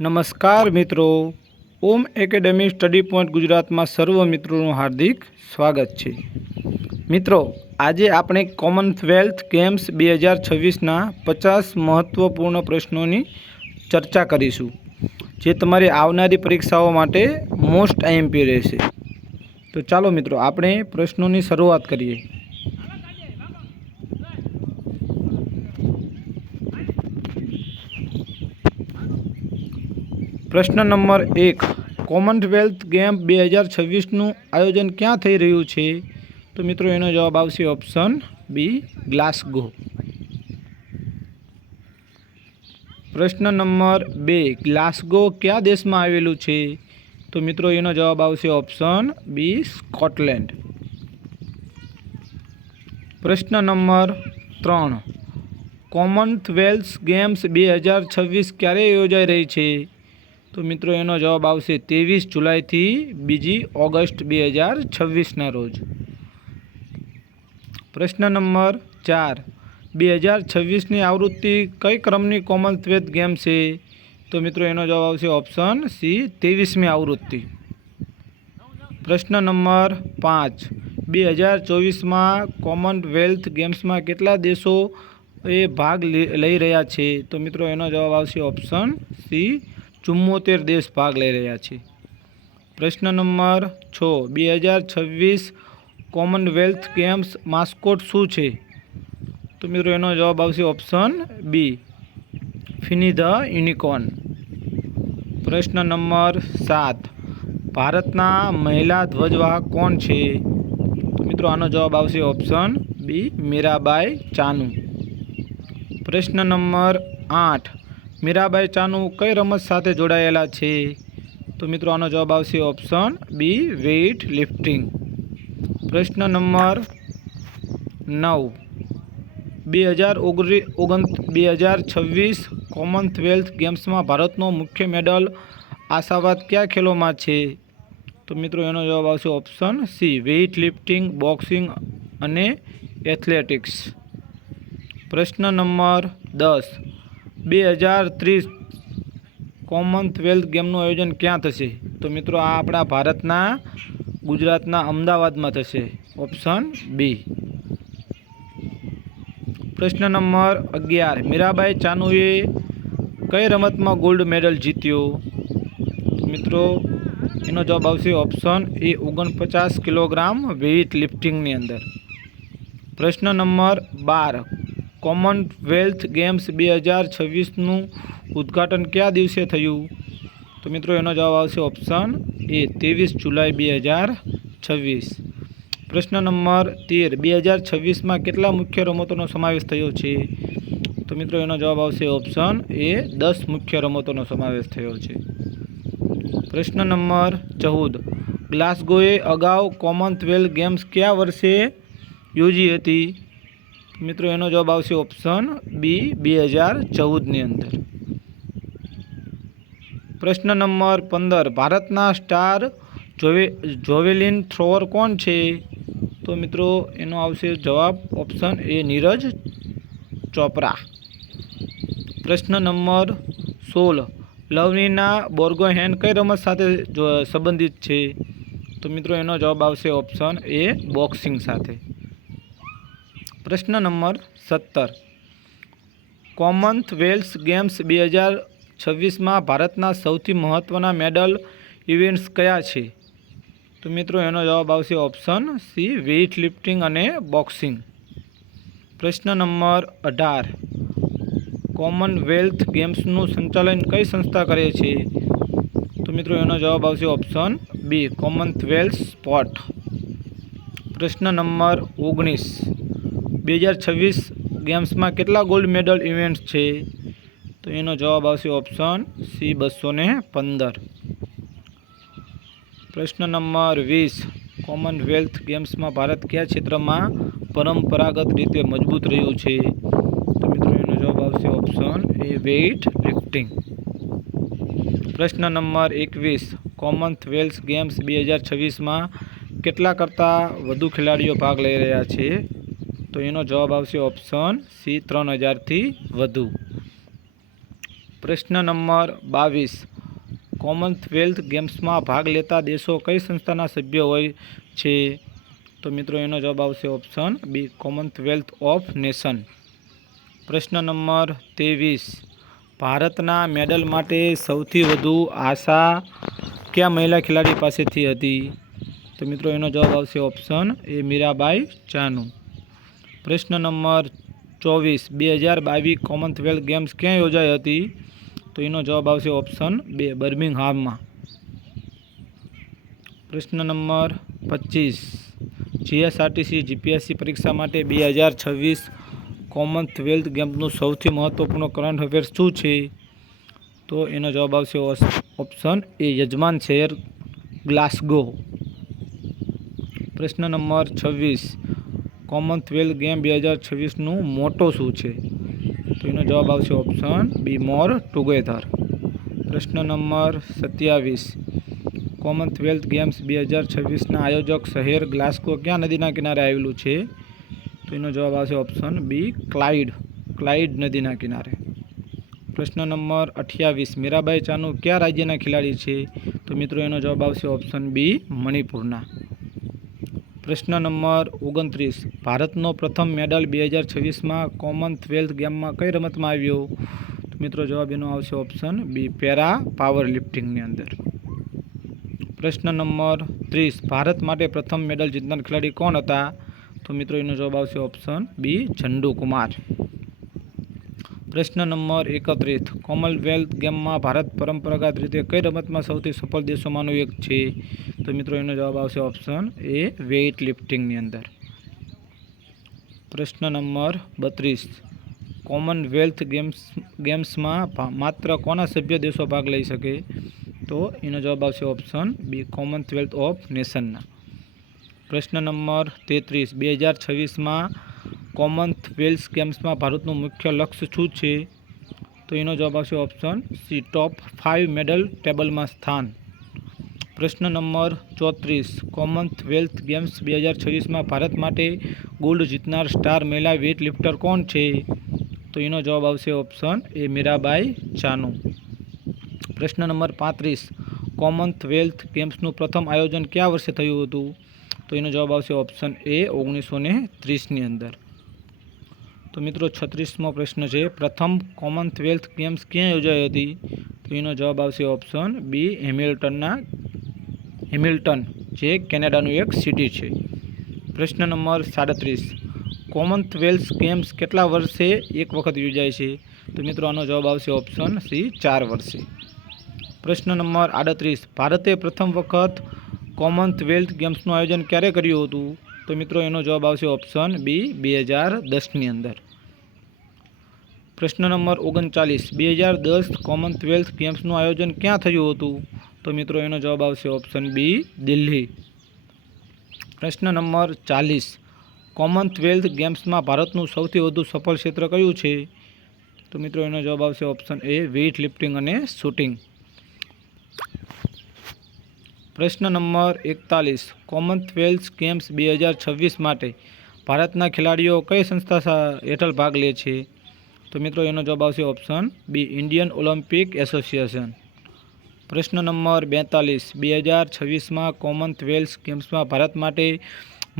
નમસ્કાર મિત્રો, ઓમ academy study point ગુજરાતમાં સર્વ મિત્રોનું હાર્દિક સ્વાગત છે। મિત્રો, આજે આપણે કોમનવેલ્થ ગેમ્સ 2026ના 50 મહત્વપૂર્ણ પ્રશ્નોની ચર્ચા કરીશું, જે તમારી આવનારી પરીક્ષાઓ માટે મોસ્ટ આઈએમપી રહેશે। તો ચાલો મિત્રો, આપણે પ્રશ્નોની શરૂઆત કરીએ। પ્રશ્ન નંબર 1, કોમનવેલ્થ ગેમ 2026નું આયોજન ક્યાં થઈ રહ્યું છે? તો મિત્રો એનો જવાબ આવશે ઓપ્શન બી, ગ્લાસગો। પ્રશ્ન નંબર 2, ગ્લાસગો કયા દેશમાં આવેલું છે? તો મિત્રો એનો જવાબ આવશે ઓપ્શન બી, સ્કોટલેન્ડ। પ્રશ્ન નંબર 3, કોમનવેલ્થ ગેમ્સ 2026 ક્યારે યોજાઈ રહી છે? તો મિત્રો એનો જવાબ આવશે 23 જુલાઈથી 2 ઓગસ્ટ 2026ના રોજ। પ્રશ્ન નંબર 4, 2026ની આવૃત્તિ કઈ ક્રમની કોમનવેલ્થ ગેમ છે? તો મિત્રો એનો જવાબ આવશે ઓપ્શન સી, 23મી આવૃત્તિ। પ્રશ્ન નંબર 5, 2024માં કોમનવેલ્થ ગેમ્સમાં કેટલા દેશો ભાગ લઈ રહ્યા છે? તો મિત્રો એનો જવાબ આવશે ઓપ્શન સી, 74 દેશ ભાગ લઈ રહ્યા છે। પ્રશ્ન નંબર 6, 2026 કોમનવેલ્થ ગેમ્સ માસ્કોટ શું છે? તો મિત્રો એનો જવાબ આવશે ઓપ્શન બી, ફિની ધ યુનિકોર્ન। પ્રશ્ન નંબર 7, ભારતના મહિલા ધ્વજવાહક કોણ છે? તો મિત્રો આનો જવાબ આવશે ઓપ્શન બી, મીરાબાઈ ચાનુ। પ્રશ્ન નંબર 8, મીરાબાઈ ચાનુ કઈ રમત સાથે જોડાયેલા છે? તો મિત્રો આનો જવાબ આવશે ઓપ્શન બી, વેઇટ લિફ્ટિંગ। પ્રશ્ન નંબર 9, 2026 કોમનવેલ્થ ગેમ્સમાં ભારતનો મુખ્ય મેડલ આશાવાદ કયા ખેલોમાં છે? તો મિત્રો એનો જવાબ આવશે option C, weight lifting, boxing અને એથ્લેટિક્સ। પ્રશ્ન નંબર 10, 2030 કોમનવેલ્થ ગેમનું આયોજન ક્યાં થશે? તો મિત્રો આ આપણા ભારતના ગુજરાતના અમદાવાદમાં થશે, ઓપ્શન બી। પ્રશ્ન નંબર 11, મીરાબાઈ ચાનુએ કઈ રમતમાં ગોલ્ડ મેડલ જીત્યો? તો મિત્રો એનો જવાબ આવશે ઓપ્શન એ, 49 કિલોગ્રામ વેઇટ લિફ્ટિંગની અંદર। પ્રશ્ન નંબર 12, કોમનવેલ્થ ગેમ્સ 2026નું ઉદ્ઘાટન કયા દિવસે થયું? તો મિત્રો એનો જવાબ આવશે ઓપ્શન એ, 23 જુલાઈ 2026। પ્રશ્ન નંબર 13, 2026માં કેટલા મુખ્ય રમતોનો સમાવેશ થયો છે? તો મિત્રો એનો જવાબ આવશે ઓપ્શન એ, 10 મુખ્ય રમતોનો સમાવેશ થયો છે। પ્રશ્ન નંબર 14, ગ્લાસગોએ અગાઉ કોમનવેલ્થ ગેમ્સ કયા વર્ષે યોજી હતી? મિત્રો એનો જવાબ આવશે ઓપ્શન બી, 2014ની અંદર। પ્રશ્ન નંબર 15, ભારતના સ્ટાર જોવેલિન થ્રોઅર કોણ છે? તો મિત્રો એનો આવશે જવાબ ઓપ્શન એ, નીરજ ચોપરા। પ્રશ્ન નંબર 16, લવલીના બોર્ગોહેન કઈ રમત સાથે સંબંધિત છે? તો મિત્રો એનો જવાબ આવશે ઓપ્શન એ, બોક્સિંગ સાથે। પ્રશ્ન નંબર 17, કોમનવેલ્થ ગેમ્સ 2026માં ભારતના સૌથી મહત્ત્વના મેડલ ઇવેન્ટ્સ કયા છે? તો મિત્રો એનો જવાબ આવશે ઓપ્શન સી, વેઇટ લિફ્ટિંગ અને બોક્સિંગ। પ્રશ્ન નંબર 18, કોમનવેલ્થ ગેમ્સનું સંચાલન કઈ સંસ્થા કરે છે? તો મિત્રો એનો જવાબ આવશે ઓપ્શન બી, કોમનવેલ્થ સ્પોર્ટ। પ્રશ્ન નંબર 19, 2026 ગેમ્સમાં કેટલા ગોલ્ડ મેડલ ઇવેન્ટ્સ છે? તો એનો જવાબ આવશે ઓપ્શન સી, 215। પ્રશ્ન નંબર 20, કોમનવેલ્થ ગેમ્સમાં ભારત કયા ક્ષેત્રમાં પરંપરાગત રીતે મજબૂત રહ્યું છે? તો મિત્રો એનો જવાબ આવશે ઓપ્શન એ, વેઇટ લિફ્ટિંગ। પ્રશ્ન નંબર 21, કોમનવેલ્થ ગેમ્સ 2026માં કેટલા કરતાં વધુ ખેલાડીઓ ભાગ લઈ રહ્યા છે? તો એનો જવાબ આવશે ઓપ્શન સી, 3000થી વધુ। પ્રશ્ન નંબર 22 કોમનવેલ્થ ગેમ્સમાં ભાગ લેતા દેશો કઈ સંસ્થાના સભ્ય હોય છે? તો મિત્રો એનો જવાબ આવશે option B Commonwealth of nation. પ્રશ્ન નંબર 23 ભારતના મેડલ માટે સૌથી વધુ આશા કયા મહિલા ખેલાડી પાસેથી હતી? તો મિત્રો એનો જવાબ આવશે ઓપ્શન એ મીરાબાઈ ચાનુ. પ્રશ્ન નંબર 24 2022 કોમનવેલ્થ ગેમ્સ ક્યાં યોજાઈ હતી? તો એનો જવાબ આવશે ઓપ્શન બે બર્મિંગહામમાં. પ્રશ્ન નંબર 25 જીએસઆરટીસી જીપીએસસી પરીક્ષા માટે 2026 કોમનવેલ્થ ગેમ્સનું સૌથી મહત્વપૂર્ણ કરંટ અફેર્સ શું છે? તો એનો જવાબ આવશે ઓપ્શન એ યજમાન શહેર ગ્લાસગો. પ્રશ્ન નંબર 26 કોમનવેલ્થ ગેમ 2026નું મોટો શું છે? તો એનો જવાબ આવશે ઓપ્શન બી મોર ટુગેધર. પ્રશ્ન નંબર 27 કોમનવેલ્થ ગેમ્સ 2026ના આયોજક શહેર ગ્લાસગો ક્યાં નદીના કિનારે આવેલું છે? તો એનો જવાબ આવશે ઓપ્શન બી ક્લાઇડ નદીના કિનારે. પ્રશ્ન નંબર 28 મીરાબાઈ ચાનુ કયા રાજ્યના ખેલાડી છે? તો મિત્રો એનો જવાબ આવશે ઓપ્શન બી મણિપુરના. પ્રશ્ન નંબર 29 ભારતનો પ્રથમ મેડલ 2026માં કોમનવેલ્થ ગેમમાં કઈ રમતમાં આવ્યો? તો મિત્રો જવાબ એનો આવશે ઓપ્શન બી પેરા પાવર લિફ્ટિંગની અંદર. પ્રશ્ન નંબર 30 ભારત માટે પ્રથમ મેડલ જીતનાર ખેલાડી કોણ હતા? તો મિત્રો એનો જવાબ આવશે ઓપ્શન બી ચંદુ કુમાર. પ્રશ્ન નંબર 31 કોમનવેલ્થ ગેમમાં ભારત પરંપરાગત રીતે કઈ રમતમાં સૌથી સફળ દેશોમાંનું એક છે? તો મિત્રો એનો જવાબ આવશે ઓપ્શન એ વેઇટ લિફ્ટિંગની અંદર. પ્રશ્ન નંબર 32 કોમનવેલ્થ ગેમ્સમાં માત્ર કોના સભ્ય દેશો ભાગ લઈ શકે? તો એનો જવાબ આવશે ઓપ્શન બી કોમનવેલ્થ ઓફ નેશનના. પ્રશ્ન નંબર 33 2026માં કોમનવેલ્થ ગેમ્સમાં ભારતનું મુખ્ય લક્ષ્ય શું છે? તો એનો જવાબ આવશે ઓપ્શન સી ટોપ 5 મેડલ ટેબલમાં સ્થાન. પ્રશ્ન નંબર 34 કોમનવેલ્થ ગેમ્સ 2026માં ભારત માટે ગોલ્ડ જીતનાર સ્ટાર મહિલા વેઇટ લિફ્ટર કોણ છે? તો એનો જવાબ આવશે ઓપ્શન એ મીરાબાઈ ચાનુ. પ્રશ્ન નંબર 35 કોમનવેલ્થ ગેમ્સનું પ્રથમ આયોજન કયા વર્ષે થયું હતું? તો એનો જવાબ આવશે ઓપ્શન એ 1930ની અંદર. તો મિત્રો 36મો પ્રશ્ન છે પ્રથમ કોમનવેલ્થ ગેમ્સ ક્યાં યોજાઈ હતી? તો એનો જવાબ આવશે ઓપ્શન બી હેમિલ્ટન જે કેનેડાનું એક સિટી છે. પ્રશ્ન નંબર 37 કોમનવેલ્થ ગેમ્સ કેટલા વર્ષે એક વખત યોજાય છે? તો મિત્રો આનો જવાબ આવશે ઓપ્શન સી 4 વર્ષે. પ્રશ્ન નંબર 38 ભારતે પ્રથમ વખત કોમનવેલ્થ ગેમ્સનું આયોજન ક્યારે કર્યું હતું? તો મિત્રો એનો જવાબ આવશે ઓપ્શન બી 2010ની અંદર. પ્રશ્ન નંબર 39 2010 કોમનવેલ્થ ગેમ્સનું આયોજન ક્યાં થયું હતું? તો મિત્રો એનો જવાબ આવશે ઓપ્શન બી દિલ્હી. પ્રશ્ન નંબર 40 કોમનવેલ્થ ગેમ્સમાં ભારતનું સૌથી વધુ સફળ ક્ષેત્ર કયું છે? તો મિત્રો એનો જવાબ આવશે ઓપ્શન એ વેઇટ લિફ્ટિંગ અને શૂટિંગ. પ્રશ્ન નંબર 41 કોમનવેલ્થ ગેમ્સ 2026 માટે ભારતના ખેલાડીઓ કઈ સંસ્થા હેઠળ ભાગ લે છે? તો મિત્રો એનો જવાબ આવશે option B Indian Olympic association. પ્રશ્ન નંબર 42 2026માં કોમનવેલ્થ ગેમ્સમાં ભારત માટે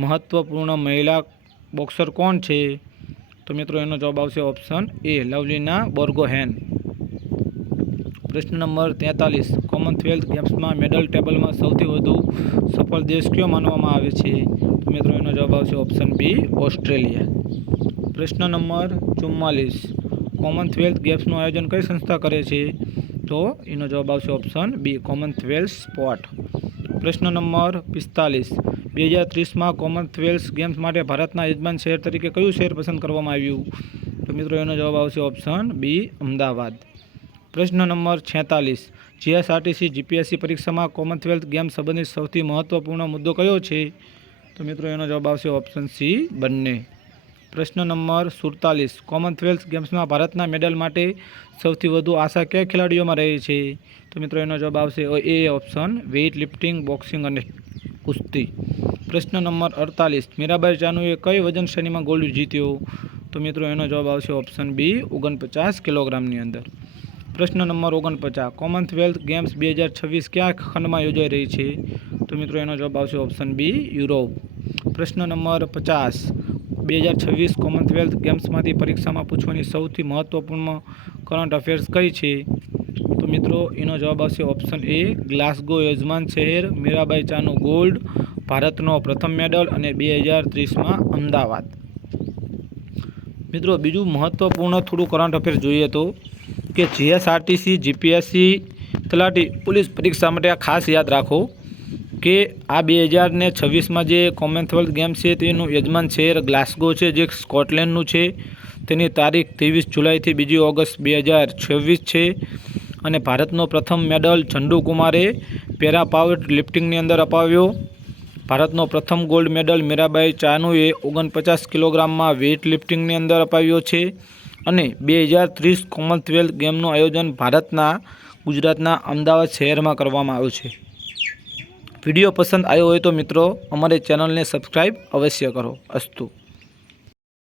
મહત્વપૂર્ણ મહિલા બોક્સર કોણ છે? તો મિત્રો એનો જવાબ આવશે ઓપ્શન એ લવલીના બોર્ગોહેન. પ્રશ્ન નંબર 43 કોમનવેલ્થ ગેમ્સમાં મેડલ ટેબલમાં સૌથી વધુ સફળ દેશ કયો માનવામાં આવે છે? તો મિત્રો એનો જવાબ આવશે ઓપ્શન બી ઓસ્ટ્રેલિયા. પ્રશ્ન નંબર 44 કોમનવેલ્થ ગેમ્સનું આયોજન કઈ સંસ્થા કરે છે? તો એનો જવાબ આવશે ઓપ્શન બી કોમનવેલ્થ સ્પોર્ટ. પ્રશ્ન નંબર 45 2030માં કોમનવેલ્થ ગેમ્સ માટે ભારતના યજમાન શહેર તરીકે કયું શહેર પસંદ કરવામાં આવ્યું? તો મિત્રો એનો જવાબ આવશે ઓપ્શન બી અમદાવાદ. પ્રશ્ન નંબર 46 જીએસઆરટીસી જીપીએસસી પરીક્ષામાં કોમનવેલ્થ ગેમ્સ સંબંધિત સૌથી મહત્વપૂર્ણ મુદ્દો કયો છે? તો મિત્રો એનો જવાબ આવશે ઓપ્શન સી બંને. પ્રશ્ન નંબર 47 કોમનવેલ્થ ગેમ્સમાં ભારતના મેડલ માટે સૌથી વધુ આશા કયા ખેલાડીઓમાં રહે છે? તો મિત્રો એનો જવાબ આવશે એ ઓપ્શન વેઇટ લિફ્ટિંગ બોક્સિંગ અને કુસ્તી. પ્રશ્ન નંબર 48 મીરાબાઈ ચાનુએ કઈ વજન શ્રેણીમાં ગોલ્ડ જીત્યો? તો મિત્રો એનો જવાબ આવશે ઓપ્શન બી 49 કિલોગ્રામની અંદર. પ્રશ્ન નંબર 49 કોમનવેલ્થ ગેમ્સ 2026 કયા ખંડમાં યોજાઈ રહી છે? તો મિત્રો એનો જવાબ આવશે ઓપ્શન બી યુરોપ. પ્રશ્ન નંબર 50 2026 કોમનવેલ્થ ગેમ્સમાંથી પરીક્ષામાં પૂછવાની સૌથી મહત્વપૂર્ણ કરંટ અફેર્સ કઈ છે? તો મિત્રો એનો જવાબ આવશે ઓપ્શન એ ગ્લાસગો યજમાન શહેર, મીરાબાઈ ચાનુ ગોલ્ડ, ભારતનો પ્રથમ મેડલ અને 2030માં અમદાવાદ. મિત્રો બીજું મહત્વપૂર્ણ થોડું કરંટ અફેર્સ જોઈએ તો કે જીએસઆરટીસી જીપીએસસી તલાટી પોલીસ પરીક્ષા માટે આ ખાસ યાદ રાખો કે આ 2026માં જે કોમનવેલ્થ ગેમ્સ છે તેનું યજમાન શહેર ગ્લાસગો છે, જે સ્કોટલેન્ડનું છે. તેની તારીખ 23 જુલાઈથી 2 ઓગસ્ટ 2026 છે. અને ભારતનો પ્રથમ મેડલ ચંદુ કુમારે પેરા પાવર લિફ્ટિંગની અંદર અપાવ્યો. ભારતનો પ્રથમ ગોલ્ડ મેડલ મીરાબાઈ ચાનુએ 49 કિલોગ્રામમાં વેઇટ લિફ્ટિંગની અંદર અપાવ્યો છે. અને 2030 કોમનવેલ્થ ગેમનું આયોજન ભારતના ગુજરાતના અમદાવાદ શહેરમાં કરવામાં આવ્યું છે. વિડીયો પસંદ આવ્યો હોય તો મિત્રો અમારી ચેનલને સબસ્ક્રાઈબ અવશ્ય કરો. અસ્તુ.